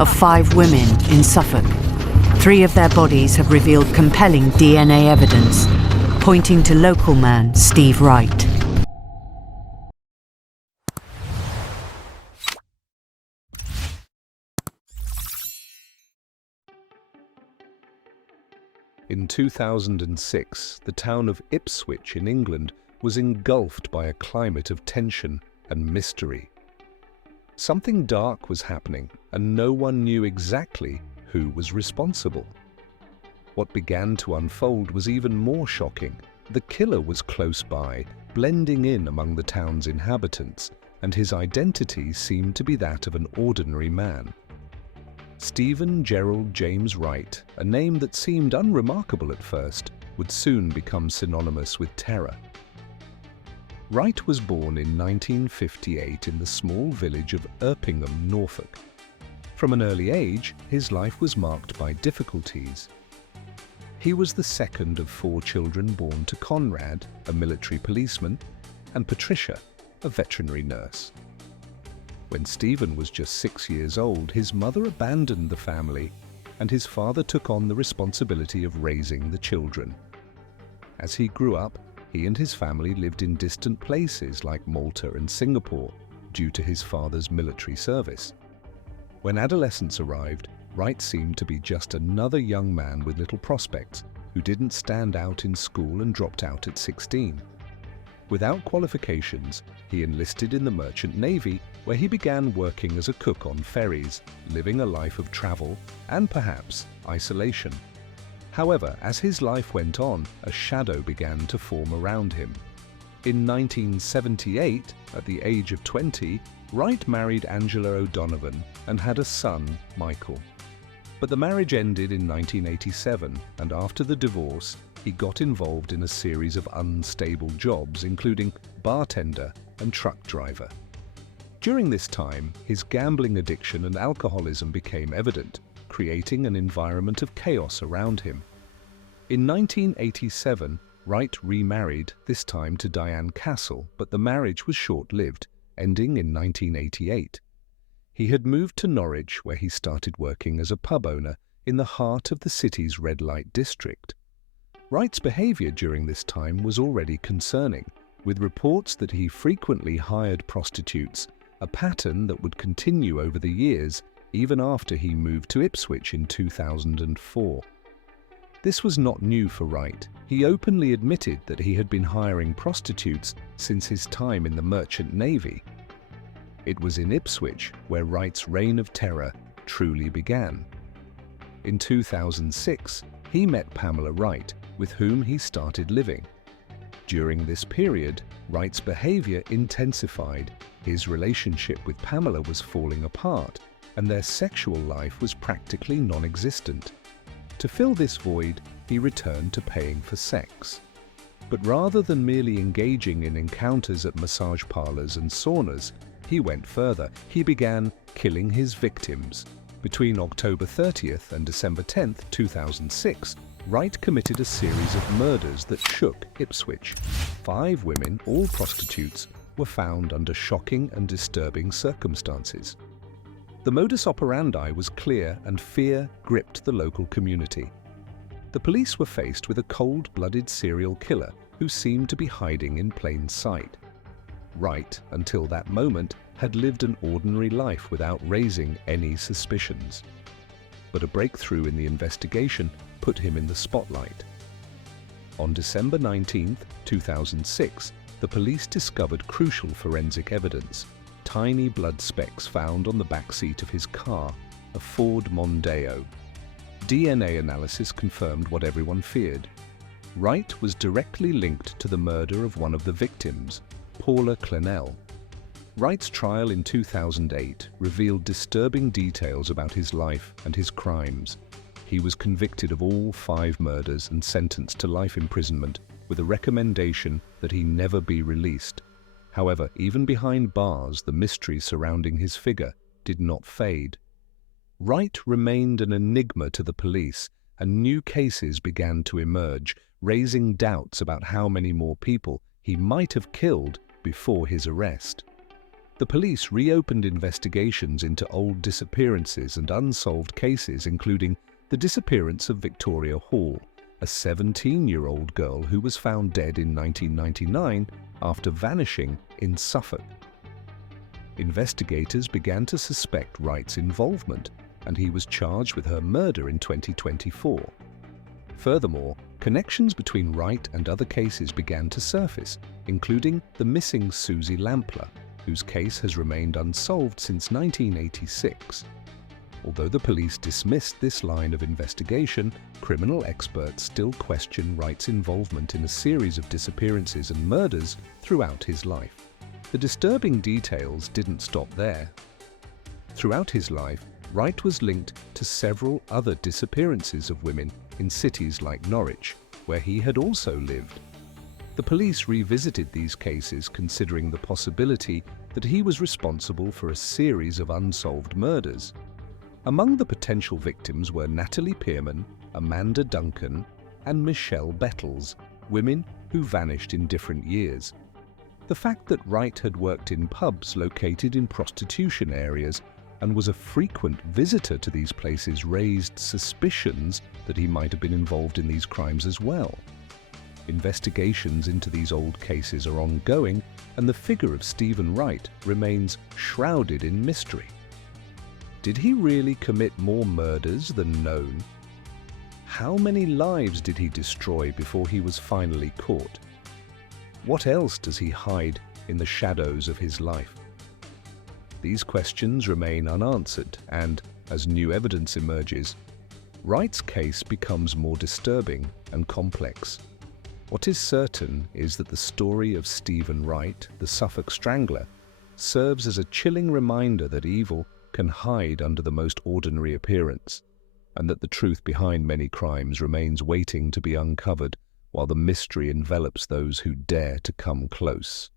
of 5 women in Suffolk. 3 of their bodies have revealed compelling DNA evidence, pointing to local man Steve Wright. In 2006, the town of Ipswich in England was engulfed by a climate of tension and mystery. Something dark was happening, and no one knew exactly who was responsible. What began to unfold was even more shocking. The killer was close by, blending in among the town's inhabitants, and his identity seemed to be that of an ordinary man. Stephen Gerald James Wright, a name that seemed unremarkable at first, would soon become synonymous with terror. Wright was born in 1958 in the small village of Erpingham, Norfolk. From an early age, his life was marked by difficulties. He was the second of 4 children born to Conrad, a military policeman, and Patricia, a veterinary nurse. When Stephen was just 6 years old, his mother abandoned the family, and his father took on the responsibility of raising the children. As he grew up, he and his family lived in distant places like Malta and Singapore due to his father's military service. When adolescence arrived, Wright seemed to be just another young man with little prospects who didn't stand out in school and dropped out at 16. Without qualifications, he enlisted in the Merchant Navy, where he began working as a cook on ferries, living a life of travel and perhaps isolation. However, as his life went on, a shadow began to form around him. In 1978, at the age of 20, Wright married Angela O'Donovan and had a son, Michael. But the marriage ended in 1987, and after the divorce, he got involved in a series of unstable jobs, including bartender and truck driver. During this time, his gambling addiction and alcoholism became evident, creating an environment of chaos around him. In 1987, Wright remarried, this time to Diane Castle, but the marriage was short-lived, ending in 1988. He had moved to Norwich, where he started working as a pub owner in the heart of the city's red light district. Wright's behavior during this time was already concerning, with reports that he frequently hired prostitutes, a pattern that would continue over the years, even after he moved to Ipswich in 2004. This was not new for Wright. He openly admitted that he had been hiring prostitutes since his time in the Merchant Navy. It was in Ipswich where Wright's reign of terror truly began. In 2006, he met Pamela Wright, with whom he started living. During this period, Wright's behavior intensified. His relationship with Pamela was falling apart, and their sexual life was practically non-existent. To fill this void, he returned to paying for sex. But rather than merely engaging in encounters at massage parlors and saunas, he went further. He began killing his victims. Between October 30th and December 10th, 2006, Wright committed a series of murders that shook Ipswich. 5 women, all prostitutes, were found under shocking and disturbing circumstances. The modus operandi was clear, and fear gripped the local community. The police were faced with a cold-blooded serial killer who seemed to be hiding in plain sight. Wright, until that moment, had lived an ordinary life without raising any suspicions. But a breakthrough in the investigation put him in the spotlight. On December 19, 2006, the police discovered crucial forensic evidence: tiny blood specks found on the back seat of his car, a Ford Mondeo. DNA analysis confirmed what everyone feared. Wright was directly linked to the murder of one of the victims, Paula Clennell. Wright's trial in 2008 revealed disturbing details about his life and his crimes. He was convicted of all 5 murders and sentenced to life imprisonment, with a recommendation that he never be released. However, even behind bars, the mystery surrounding his figure did not fade. Wright remained an enigma to the police, and new cases began to emerge, raising doubts about how many more people he might have killed before his arrest. The police reopened investigations into old disappearances and unsolved cases, including the disappearance of Victoria Hall, a 17-year-old girl who was found dead in 1999 after vanishing in Suffolk. Investigators began to suspect Wright's involvement, and he was charged with her murder in 2024. Furthermore, connections between Wright and other cases began to surface, including the missing Susie Lampler, whose case has remained unsolved since 1986. Although the police dismissed this line of investigation, criminal experts still question Wright's involvement in a series of disappearances and murders throughout his life. The disturbing details didn't stop there. Throughout his life, Wright was linked to several other disappearances of women in cities like Norwich, where he had also lived. The police revisited these cases, considering the possibility that he was responsible for a series of unsolved murders. Among the potential victims were Natalie Pearman, Amanda Duncan, and Michelle Bettles, women who vanished in different years. The fact that Wright had worked in pubs located in prostitution areas and was a frequent visitor to these places raised suspicions that he might have been involved in these crimes as well. Investigations into these old cases are ongoing, and the figure of Stephen Wright remains shrouded in mystery. Did he really commit more murders than known? How many lives did he destroy before he was finally caught? What else does he hide in the shadows of his life? These questions remain unanswered, and as new evidence emerges, Wright's case becomes more disturbing and complex. What is certain is that the story of Stephen Wright, the Suffolk Strangler, serves as a chilling reminder that evil can hide under the most ordinary appearance, and that the truth behind many crimes remains waiting to be uncovered while the mystery envelops those who dare to come close.